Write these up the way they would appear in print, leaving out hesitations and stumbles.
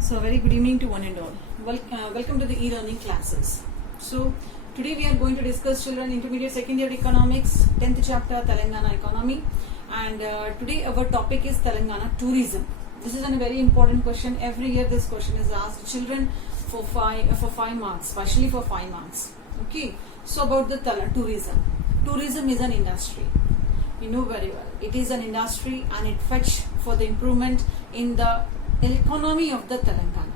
So, a very good evening to one and all. Welcome to the e-learning classes. So, today we are going to discuss children intermediate second year economics, 10th chapter Telangana economy, and today our topic is Telangana tourism. This is a very important question. Every year this question is asked children for five marks, especially for 5 marks. Okay. So about the tourism. Tourism is an industry. We know very well. It is an industry and it fetch for the improvement in the economy of the Telangana.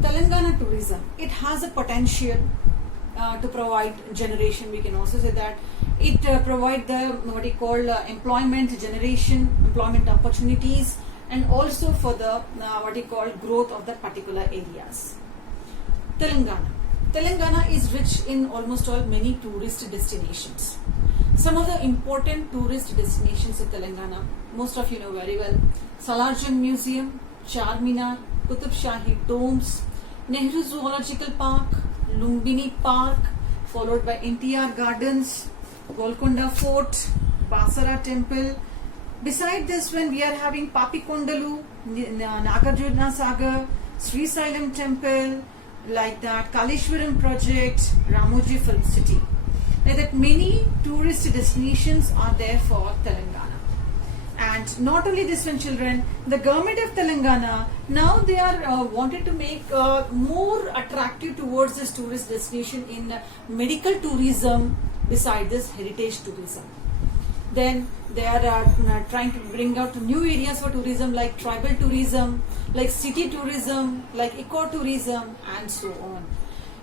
Telangana tourism, it has a potential to provide generation. We can also say that it provide the what you call employment generation, employment opportunities, and also for the what you call growth of the particular areas. Telangana is rich in almost all many tourist destinations. Some of the important tourist destinations in Telangana, most of you know very well, Salarjung Museum, Charminar, Qutub Shahi Domes, Nehru Zoological Park, Lumbini Park, followed by NTR Gardens, Golconda Fort, Basara Temple. Beside this one, we are having Papikondalu, Nagarjuna Sagar, Sri Sailam Temple, like that, Kaleshwaram Project, Ramoji Film City. Like that, many tourist destinations are there for Telangana. And not only this one, children, the government of Telangana, now they are wanted to make more attractive towards this tourist destination in medical tourism beside this heritage tourism. Then they are trying to bring out new areas for tourism like tribal tourism, like city tourism, like ecotourism, and so on.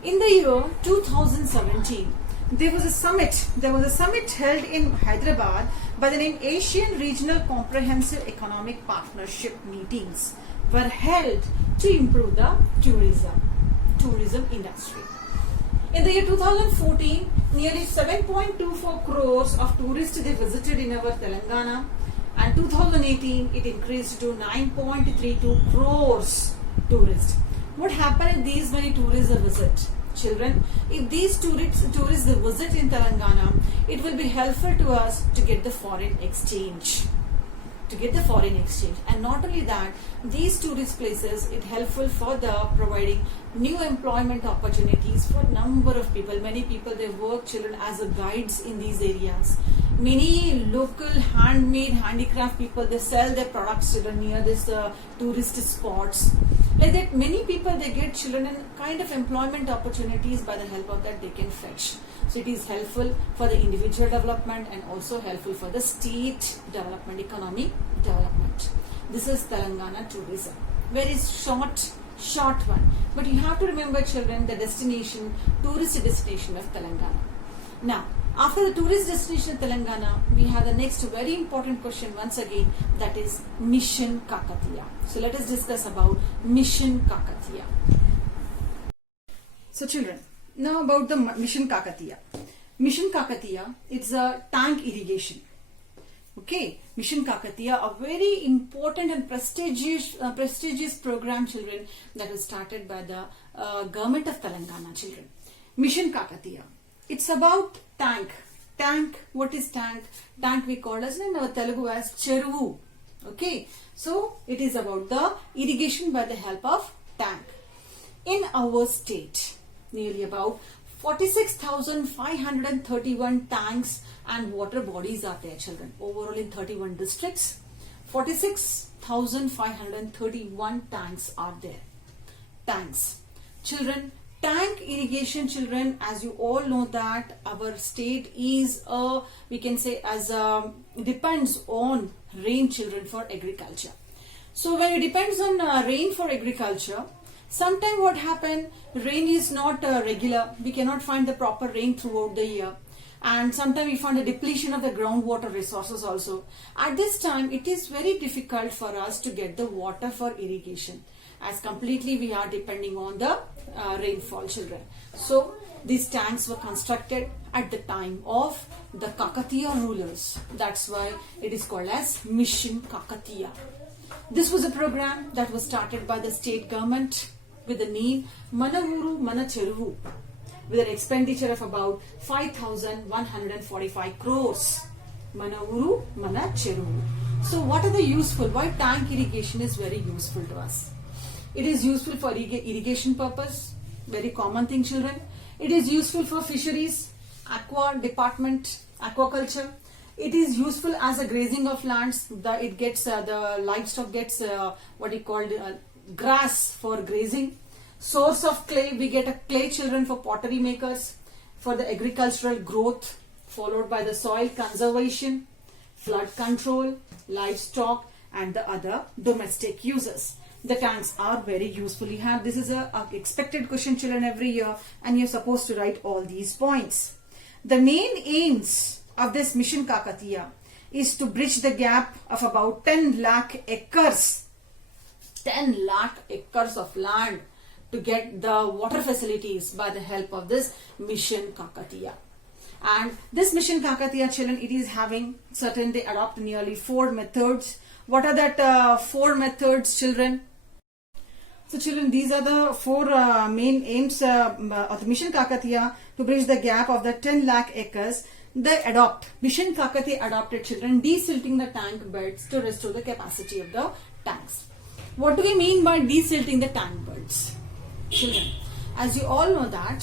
In the year 2017, there was a summit held in Hyderabad by the name Asian Regional Comprehensive Economic Partnership meetings were held to improve the tourism industry. In the year 2014, nearly 7.24 crores of tourists they visited in our Telangana, and 2018 it increased to 9.32 crores tourists. What happened if these many tourists visit? Children, if these tourists visit in Telangana, it will be helpful to us to get the foreign exchange. And not only that, these tourist places, it helpful for the providing new employment opportunities for number of people. Many people, they work, children, as a guides in these areas. Many local handmade handicraft people, they sell their products, children, near this tourist spots. Like that, many people, they get children and kind of employment opportunities. By the help of that, they can fetch. So it is helpful for the individual development and also helpful for the state development, economic development. This is Telangana tourism. Very short one. But you have to remember, children, the destination, tourist destination of Telangana. Now, after the tourist destination of Telangana, we have the next very important question once again, that is Mission Kakatiya. So let us discuss about Mission Kakatiya. So children, now about the Mission Kakatiya. Mission Kakatiya, it's a tank irrigation. Okay, Mission Kakatiya, a very important and prestigious program, children, that was started by the government of Telangana, children. Mission Kakatiya. It's about tank. What is tank? Tank we call as in our Telugu as Cheruvu. Okay, so it is about the irrigation by the help of tank. In our state, nearly about 46,531 tanks and water bodies are there, children. Overall in 31 districts, 46,531 tanks are there. Tanks. Children, tank irrigation, children, as you all know that our state is we can say as depends on rain, children, for agriculture. So when it depends on rain for agriculture, sometimes what happen, rain is not regular. We cannot find the proper rain throughout the year. And sometimes we find a depletion of the groundwater resources also. At this time, it is very difficult for us to get the water for irrigation, as completely we are depending on the rainfall, children. So these tanks were constructed at the time of the Kakatiya rulers. That's why it is called as Mission Kakatiya. This was a program that was started by the state government with the name Mana Uru Mana Cheruvu, with an expenditure of about 5,145 crores. Mana Uru Mana Cheruvu. So what are the useful? Why tank irrigation is very useful to us? It is useful for irrigation purpose. Very common thing, children. It is useful for fisheries, aqua department, aquaculture. It is useful as a grazing of lands. The livestock gets what you call grass for grazing. Source of clay, we get a clay, children, for pottery makers, for the agricultural growth, followed by the soil conservation, flood control, livestock, and the other domestic uses. The tanks are very usefully had. This is a expected question, children, every year, and you're supposed to write all these points. The main aims of this Mission Kakatiya is to bridge the gap of about 10 lakh acres. 10 lakh acres of land to get the water facilities by the help of this Mission Kakatiya. And this Mission Kakatiya, children, it is having certain, they adopt nearly 4 methods. What are that 4 methods, children? So children, these are the 4 main aims of the Mission Kakatiya to bridge the gap of the 10 lakh acres. They adopt, Mission Kakatiya adopted, children, desilting the tank beds to restore the capacity of the tanks. What do we mean by desilting the tank beds? Children, as you all know that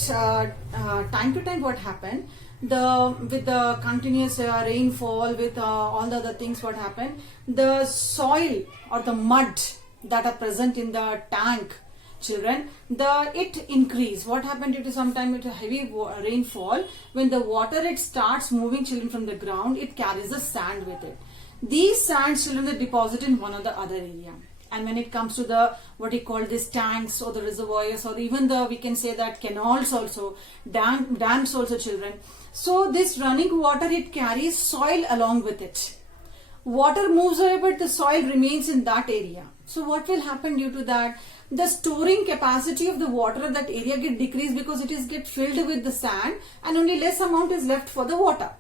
time to time what happened, with the continuous rainfall, with all the other things, what happened, the soil or the mud that are present in the tank, children, it increase. What happened due to sometime with a heavy rainfall, when the water it starts moving, children, from the ground, it carries the sand with it. These sands, children, they deposit in one or the other area. And when it comes to the what we call these tanks or the reservoirs, or even the, we can say that canals also, dams also, children. So this running water, it carries soil along with it. Water moves away, but the soil remains in that area. So what will happen due to that? The storing capacity of the water of that area get decreased because it is get filled with the sand, and only less amount is left for the water.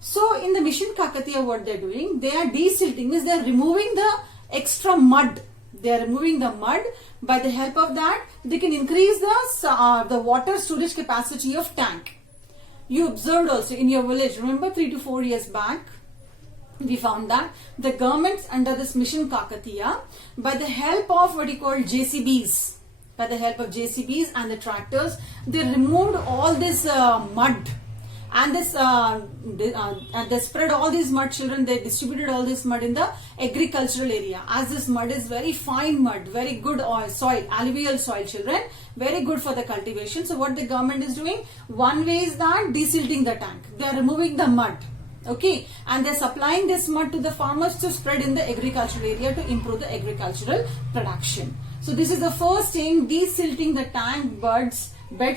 So in the Mission Kakatiya, what they are doing, they are desilting, means they are removing the extra mud. They are removing the mud. By the help of that, they can increase the water storage capacity of tank. You observed also in your village, remember 3 to 4 years back, we found that the governments under this Mission Kakatiya, by the help of what you call JCBs, by the help of JCBs and the tractors, they removed all this mud. And they spread all these mud, children, they distributed all this mud in the agricultural area. As this mud is very fine mud, very good soil, alluvial soil, children, very good for the cultivation. So what the government is doing, one way is that desilting the tank. They are removing the mud. Okay, and they are supplying this mud to the farmers to spread in the agricultural area to improve the agricultural production. So this is the first aim, desilting the tank beds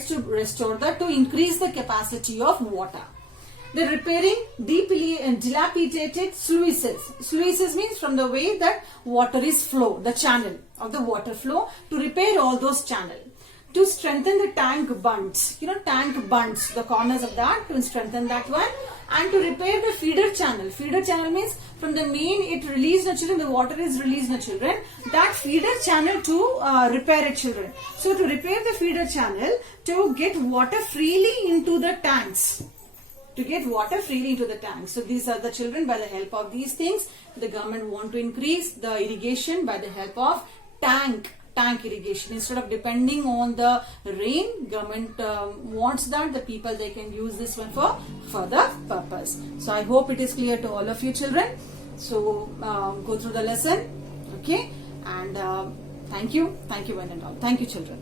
to restore that, to increase the capacity of water. They're repairing deeply and dilapidated sluices. Sluices means from the way that water is flow, the channel of the water flow, to repair all those channels. To strengthen the tank bunds, tank bunds, the corners of that, to strengthen that one, and to repair the feeder channel. Feeder channel means from the main it released the children, the water is released the children, that feeder channel to repair it, children. So to repair the feeder channel, to get water freely into the tanks. To get water freely into the tanks. So these are the children, by the help of these things, the government want to increase the irrigation by the help of tank irrigation. Instead of depending on the rain, government wants that the people, they can use this one for further purpose. So I hope it is clear to all of you, children. So go through the lesson, okay, and thank you one and all. Thank you, children.